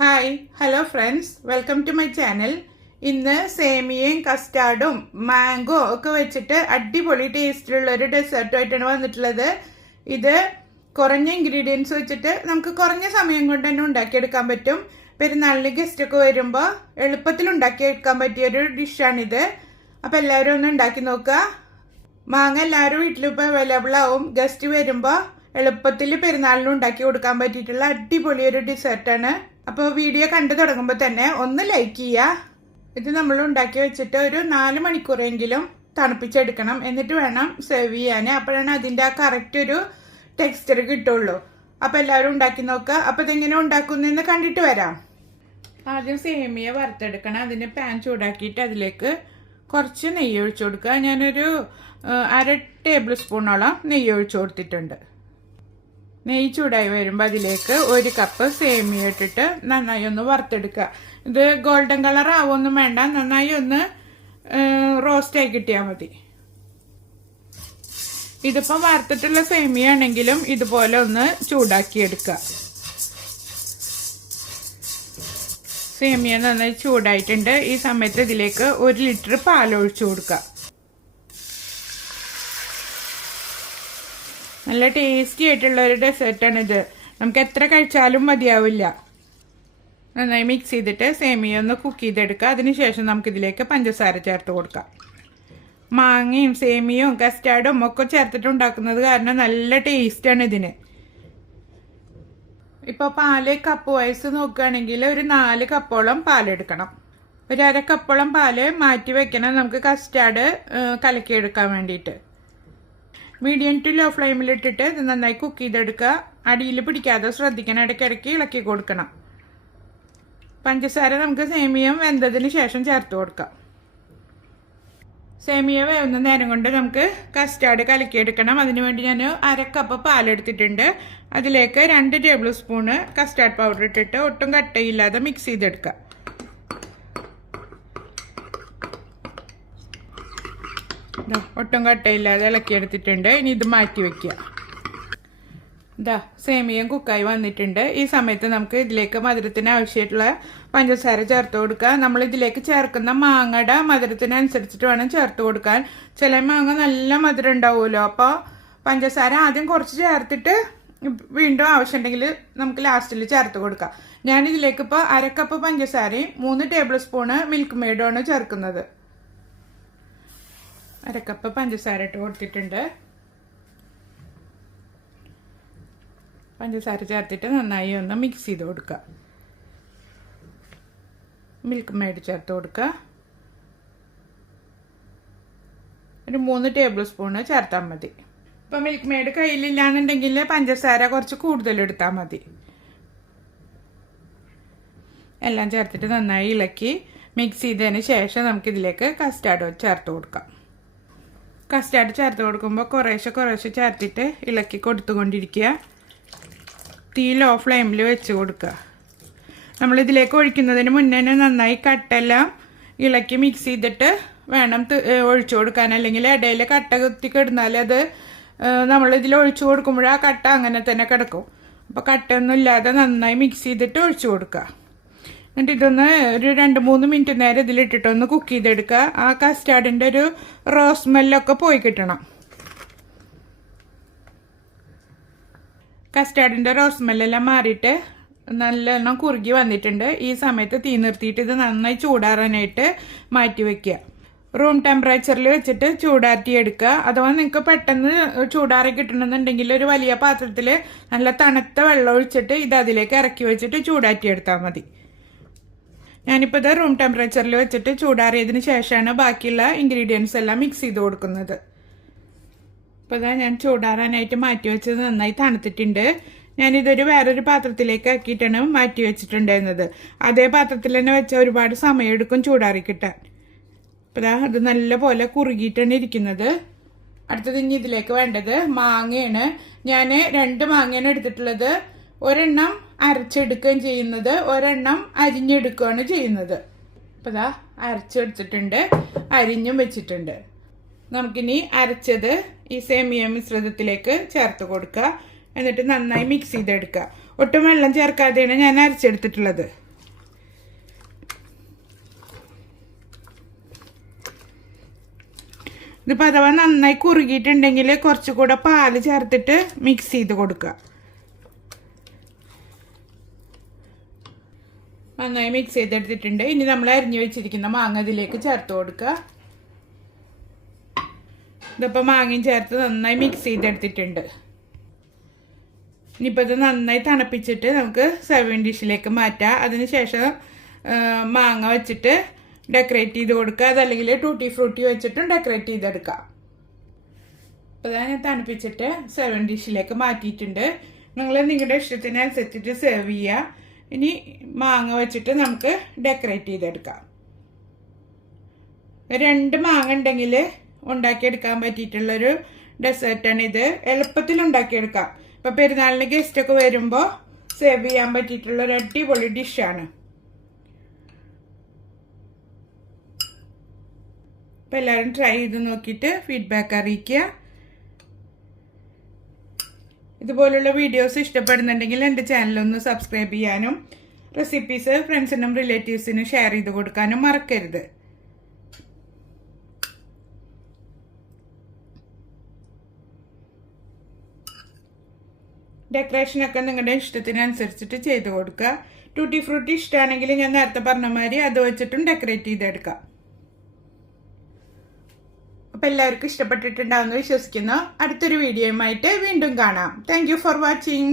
Hi hello friends, welcome to my channel. ഇന്ന് സേമിയയും കസ്റ്റാർഡും mango ഒക്കെ വെച്ചിട്ട് അടിപൊളി ടേസ്റ്റിലുള്ള ഒരു ഡെസേർട്ടുമായിട്ടാണ് വന്നിട്ടുള്ളത്. ഇത് കുറഞ്ഞ ഇൻഗ്രീഡിയൻസ് വെച്ചിട്ട് നമുക്ക് കുറഞ്ഞ സമയം കൊണ്ട് തന്നെ ഉണ്ടാക്കിയെടുക്കാൻ പറ്റും. പെരുന്നാളിന് ഗസ്റ്റ് ഒക്കെ വരുമ്പോൾ എളുപ്പത്തിൽ ഉണ്ടാക്കിയെടുക്കാൻ പറ്റിയൊരു ഡിഷാണിത്. അപ്പം എല്ലാവരും ഒന്ന് ഉണ്ടാക്കി നോക്കുക. മാങ്ങ എല്ലാവരും വീട്ടിലിപ്പോൾ അവൈലബിൾ ആവും. ഗസ്റ്റ് വരുമ്പോൾ എളുപ്പത്തിൽ പെരുന്നാളിന് ഉണ്ടാക്കി കൊടുക്കാൻ പറ്റിയിട്ടുള്ള അടിപൊളി ഒരു ഡെസേർട്ടാണ്. അപ്പോൾ വീഡിയോ കണ്ടു തുടങ്ങുമ്പോൾ തന്നെ ഒന്ന് ലൈക്ക് ചെയ്യുക. ഇത് നമ്മൾ ഉണ്ടാക്കി വെച്ചിട്ട് ഒരു 4 മണിക്കൂറെങ്കിലും തണുപ്പിച്ചെടുക്കണം. എന്നിട്ട് വേണം സെർവ് ചെയ്യാൻ. അപ്പോഴാണ് അതിൻ്റെ ആ കറക്റ്റ് ഒരു ടെക്സ്ചർ കിട്ടുള്ളൂ. അപ്പോൾ എല്ലാവരും ഉണ്ടാക്കി നോക്കുക. അപ്പോൾ ഇതെങ്ങനെ ഉണ്ടാക്കുന്നതെന്ന് കണ്ടിട്ട് വരാം. ആദ്യം സേമിയ വറുത്തെടുക്കണം. അതിന് പാൻ ചൂടാക്കിയിട്ട് അതിലേക്ക് കുറച്ച് നെയ്യ് ഒഴിച്ചു കൊടുക്കുക. ഞാനൊരു 1/2 ടേബിൾ സ്പൂണോളം നെയ്യ് ഒഴിച്ചു കൊടുത്തിട്ടുണ്ട്. നെയ്യ് ചൂടായി വരുമ്പോൾ അതിലേക്ക് 1 കപ്പ് സേമിയ ഇട്ടിട്ട് നന്നായി ഒന്ന് വറുത്തെടുക്കുക. ഇത് ഗോൾഡൻ കളർ ആവുമൊന്നും വേണ്ട, നന്നായി ഒന്ന് റോസ്റ്റായി കിട്ടിയാൽ മതി. ഇതിപ്പോൾ വറുത്തിട്ടുള്ള സേമിയ ആണെങ്കിലും ഇതുപോലെ ഒന്ന് ചൂടാക്കിയെടുക്കുക. സേമിയ നന്നായി ചൂടായിട്ടുണ്ട്. ഈ സമയത്ത് ഇതിലേക്ക് 1 ലിറ്റർ പാലൊഴിച്ചു കൊടുക്കുക. നല്ല ടേസ്റ്റി ആയിട്ടുള്ള ഒരു ഡെസേർട്ടാണിത്. നമുക്ക് എത്ര കഴിച്ചാലും മതിയാവില്ല. നന്നായി മിക്സ് ചെയ്തിട്ട് സേമിയ ഒന്ന് കുക്ക് ചെയ്തെടുക്കുക. അതിനുശേഷം നമുക്കിതിലേക്ക് പഞ്ചസാര ചേർത്ത് കൊടുക്കാം. മാങ്ങയും സേമിയയും കസ്റ്റാർഡും ഒക്കെ ചേർത്തിട്ട് ഉണ്ടാക്കുന്നത് കാരണം നല്ല ടേസ്റ്റാണ് ഇതിന്. ഇപ്പോൾ പാല് കപ്പ് വൈസ് നോക്കുകയാണെങ്കിൽ ഒരു 4 കപ്പോളം പാലെടുക്കണം. ഒരു 1/2 കപ്പോളം പാല് മാറ്റി വെക്കണം നമുക്ക് കസ്റ്റാർഡ് കലക്കിയെടുക്കാൻ വേണ്ടിയിട്ട്. മീഡിയം ടു ലോ ഫ്ലെയിമിലിട്ടിട്ട് ഇത് നന്നായി കുക്ക് ചെയ്തെടുക്കുക. അടിയിൽ പിടിക്കാതെ ശ്രദ്ധിക്കണം, ഇടയ്ക്കിടയ്ക്ക് ഇളക്കി കൊടുക്കണം. പഞ്ചസാര നമുക്ക് സേമിയ വെന്തതിന് ശേഷം ചേർത്ത് കൊടുക്കാം. സേമിയ വേവുന്ന നേരം കൊണ്ട് നമുക്ക് കസ്റ്റാർഡ് കലക്കിയെടുക്കണം. അതിനുവേണ്ടി ഞാൻ 1/2 കപ്പ് പാലെടുത്തിട്ടുണ്ട്. അതിലേക്ക് 2 ടേബിൾ സ്പൂണ് കസ്റ്റാർഡ് പൗഡർ ഇട്ടിട്ട് ഒട്ടും കട്ടയില്ലാതെ മിക്സ് ചെയ്തെടുക്കുക. ഒട്ടും കട്ടയില്ലാതെ ഇളക്കിയെടുത്തിട്ടുണ്ട്. ഇനി ഇത് മാറ്റി വെക്കുക. സേമിയയും കുക്കായി വന്നിട്ടുണ്ട്. ഈ സമയത്ത് നമുക്ക് ഇതിലേക്ക് മധുരത്തിന് ആവശ്യമായിട്ടുള്ള പഞ്ചസാര ചേർത്ത് കൊടുക്കുക. നമ്മൾ ഇതിലേക്ക് ചേർക്കുന്ന മാങ്ങയുടെ മധുരത്തിനനുസരിച്ചിട്ട് വേണം ചേർത്ത് കൊടുക്കാൻ. ചില മാങ്ങ നല്ല മധുരം ഉണ്ടാവുമല്ലോ. അപ്പോൾ പഞ്ചസാര ആദ്യം കുറച്ച് ചേർത്തിട്ട് വീണ്ടും ആവശ്യമുണ്ടെങ്കിൽ നമുക്ക് ലാസ്റ്റിൽ ചേർത്ത് കൊടുക്കാം. ഞാനിതിലേക്ക് ഇപ്പോൾ 1/2 കപ്പ് പഞ്ചസാരയും 3 ടേബിൾ സ്പൂണ് മിൽക്ക് മെയ്ഡുമാണ് ചേർക്കുന്നത്. 1/2 കപ്പ് പഞ്ചസാര ഇട്ട് കൊടുത്തിട്ടുണ്ട്. പഞ്ചസാര ചേർത്തിട്ട് നന്നായി ഒന്ന് മിക്സ് ചെയ്ത് കൊടുക്കുക. മിൽക്ക് മെയ്ഡ് ചേർത്ത് കൊടുക്കുക. ഒരു 3 ടേബിൾ സ്പൂണ് ചേർത്താൽ മതി. ഇപ്പം മിൽക്ക് മെയ്ഡ് കയ്യിലില്ലാന്നുണ്ടെങ്കിൽ പഞ്ചസാര കുറച്ച് കൂടുതൽ എടുത്താൽ മതി. എല്ലാം ചേർത്തിട്ട് നന്നായി ഇളക്കി മിക്സ് ചെയ്തതിന് ശേഷം നമുക്കിതിലേക്ക് കസ്റ്റാർഡ് ചേർത്ത് കൊടുക്കാം. കസ്റ്റാർഡ് ചേർത്ത് കൊടുക്കുമ്പോൾ കുറേശ്ശെ ചേർത്തിട്ട് ഇളക്കി കൊടുത്തുകൊണ്ടിരിക്കുക. തീ ലോ ഫ്ലെയിമിൽ വെച്ച് കൊടുക്കുക. നമ്മളിതിലേക്ക് ഒഴിക്കുന്നതിന് മുന്നേ നന്നായി കട്ടെല്ലാം ഇളക്കി മിക്സ് ചെയ്തിട്ട് വേണം ഒഴിച്ചു കൊടുക്കാൻ. അല്ലെങ്കിൽ ഇടയിൽ കട്ട കുത്തി കിടന്നാൽ അത് നമ്മളിതിൽ ഒഴിച്ചു കൊടുക്കുമ്പോൾ ആ കട്ട അങ്ങനെ തന്നെ കിടക്കും. അപ്പോൾ കട്ടയൊന്നും ഇല്ലാതെ നന്നായി മിക്സ് ചെയ്തിട്ട് ഒഴിച്ചു കൊടുക്കുക. എന്നിട്ട് ഇതൊന്ന് ഒരു 2-3 മിനിറ്റ് നേരം ഇതിലിട്ടിട്ടൊന്ന് കുക്ക് ചെയ്തെടുക്കുക. ആ കസ്റ്റാർഡിൻ്റെ ഒരു റോസ് സ്മെല്ലൊക്കെ പോയി കിട്ടണം. കസ്റ്റാർഡിൻ്റെ റോസ് സ്മെല്ലെല്ലാം മാറിയിട്ട് നല്ലോണം കുറുകി വന്നിട്ടുണ്ട്. ഈ സമയത്ത് തീ നിർത്തിയിട്ട് ഇത് നന്നായി ചൂടാറാനായിട്ട് മാറ്റി വയ്ക്കുക. റൂം ടെമ്പറേച്ചറിൽ വെച്ചിട്ട് ചൂടാറ്റി എടുക്കുക. അഥവാ നിങ്ങൾക്ക് പെട്ടെന്ന് ചൂടാറി കിട്ടണമെന്നുണ്ടെങ്കിൽ ഒരു വലിയ പാത്രത്തിൽ നല്ല തണുത്ത വെള്ളം ഒഴിച്ചിട്ട് ഇത് അതിലേക്ക് ഇറക്കി വെച്ചിട്ട് ചൂടാറ്റി എടുത്താൽ മതി. ഞാനിപ്പോൾ ഇത് റൂം ടെമ്പറേച്ചറിൽ വെച്ചിട്ട് ചൂടാറിയതിന് ശേഷമാണ് ബാക്കിയുള്ള ഇൻഗ്രീഡിയൻസ് എല്ലാം മിക്സ് ചെയ്ത് കൊടുക്കുന്നത്. അപ്പോൾ ഇതാ ഞാൻ ചൂടാറാനായിട്ട് മാറ്റി വെച്ചത് നന്നായി തണുത്തിട്ടുണ്ട്. ഞാനിതൊരു വേറൊരു പാത്രത്തിലേക്ക് ആക്കിയിട്ടാണ് മാറ്റി വെച്ചിട്ടുണ്ടായിരുന്നത്. അതേ പാത്രത്തിൽ തന്നെ വെച്ചാൽ ഒരുപാട് സമയമെടുക്കും ചൂടാറി കിട്ടാൻ. അപ്പോൾ ഇതാ അത് നല്ല പോലെ കുറുകിയിട്ടാണ് ഇരിക്കുന്നത്. അടുത്തത് ഇനി ഇതിലേക്ക് വേണ്ടത് മാങ്ങയാണ്. ഞാൻ 2 മാങ്ങയാണ് എടുത്തിട്ടുള്ളത്. ഒരെണ്ണം അരച്ചെടുക്കുകയും ചെയ്യുന്നത്, ഒരെണ്ണം അരിഞ്ഞെടുക്കുകയാണ് ചെയ്യുന്നത്. അപ്പോൾ ഇതാ അരച്ചെടുത്തിട്ടുണ്ട്, അരിഞ്ഞും വെച്ചിട്ടുണ്ട്. നമുക്കിനി അരച്ചത് ഈ സേമിയ മിശ്രിതത്തിലേക്ക് ചേർത്ത് കൊടുക്കുക. എന്നിട്ട് നന്നായി മിക്സ് ചെയ്തെടുക്കുക. ഒട്ടും വെള്ളം ചേർക്കാതെയാണ് ഞാൻ അരച്ചെടുത്തിട്ടുള്ളത്. ഇതിപ്പോൾ അഥവാ നന്നായി കുറുകിയിട്ടുണ്ടെങ്കിൽ കുറച്ചുകൂടെ പാല് ചേർത്തിട്ട് മിക്സ് ചെയ്ത് കൊടുക്കുക. നന്നായി മിക്സ് ചെയ്തെടുത്തിട്ടുണ്ട്. ഇനി നമ്മൾ അരിഞ്ഞു വെച്ചിരിക്കുന്ന മാങ്ങ ഇതിലേക്ക് ചേർത്ത് കൊടുക്കുക. ഇതിപ്പോൾ മാങ്ങയും ചേർത്ത് നന്നായി മിക്സ് ചെയ്തെടുത്തിട്ടുണ്ട്. ഇനിയിപ്പോൾ ഇത് നന്നായി തണുപ്പിച്ചിട്ട് നമുക്ക് സെർവിങ് ഡിഷിലേക്ക് മാറ്റാം. അതിനുശേഷം മാങ്ങ വെച്ചിട്ട് ഡെക്കറേറ്റ് ചെയ്ത് കൊടുക്കുക. അതല്ലെങ്കിൽ ടൂട്ടി ഫ്രൂട്ടി വെച്ചിട്ടും ഡെക്കറേറ്റ് ചെയ്തെടുക്കാം. അപ്പോൾ ഞാൻ തണുപ്പിച്ചിട്ട് സെർവിങ് ഡിഷിലേക്ക് മാറ്റിയിട്ടുണ്ട്. നിങ്ങൾ നിങ്ങളുടെ ഇഷ്ടത്തിനനുസരിച്ചിട്ട് സെർവ് ചെയ്യുക. ഇനി മാങ്ങ വെച്ചിട്ട് നമുക്ക് ഡെക്കറേറ്റ് ചെയ്തെടുക്കാം. 2 മാങ്ങ ഉണ്ടെങ്കിൽ ഉണ്ടാക്കിയെടുക്കാൻ പറ്റിയിട്ടുള്ളൊരു ഡെസേർട്ടാണ് ഇത്. എളുപ്പത്തിൽ ഉണ്ടാക്കിയെടുക്കാം. ഇപ്പോൾ പെരുന്നാളിന് ഗസ്റ്റൊക്കെ വരുമ്പോൾ സെർവ് ചെയ്യാൻ പറ്റിയിട്ടുള്ളൊരു അടിപൊളി ഡിഷാണ്. അപ്പോൾ എല്ലാവരും ട്രൈ ചെയ്ത് നോക്കിയിട്ട് ഫീഡ്ബാക്ക് അറിയിക്കുക. ഇതുപോലുള്ള വീഡിയോസ് ഇഷ്ടപ്പെടുന്നുണ്ടെങ്കിൽ എൻ്റെ ചാനലൊന്ന് സബ്സ്ക്രൈബ് ചെയ്യാനും റെസിപ്പീസ് ഫ്രണ്ട്സിനും റിലേറ്റീവ്സിനും ഷെയർ ചെയ്ത് കൊടുക്കാനും മറക്കരുത്. ഡെക്കറേഷനൊക്കെ നിങ്ങളുടെ ഇഷ്ടത്തിനനുസരിച്ചിട്ട് ചെയ്ത് കൊടുക്കുക. ടൂട്ടി ഫ്രൂട്ടി ഇഷ്ടമാണെങ്കിൽ ഞാൻ നേരത്തെ പറഞ്ഞ മാതിരി അത് വെച്ചിട്ടും ഡെക്കറേറ്റ് ചെയ്തെടുക്കാം. അപ്പോൾ എല്ലാവർക്കും ഇഷ്ടപ്പെട്ടിട്ടുണ്ടാവുമെന്ന് വിശ്വസിക്കുന്നു. അടുത്തൊരു വീഡിയോയുമായിട്ട് വീണ്ടും കാണാം. Thank you for watching.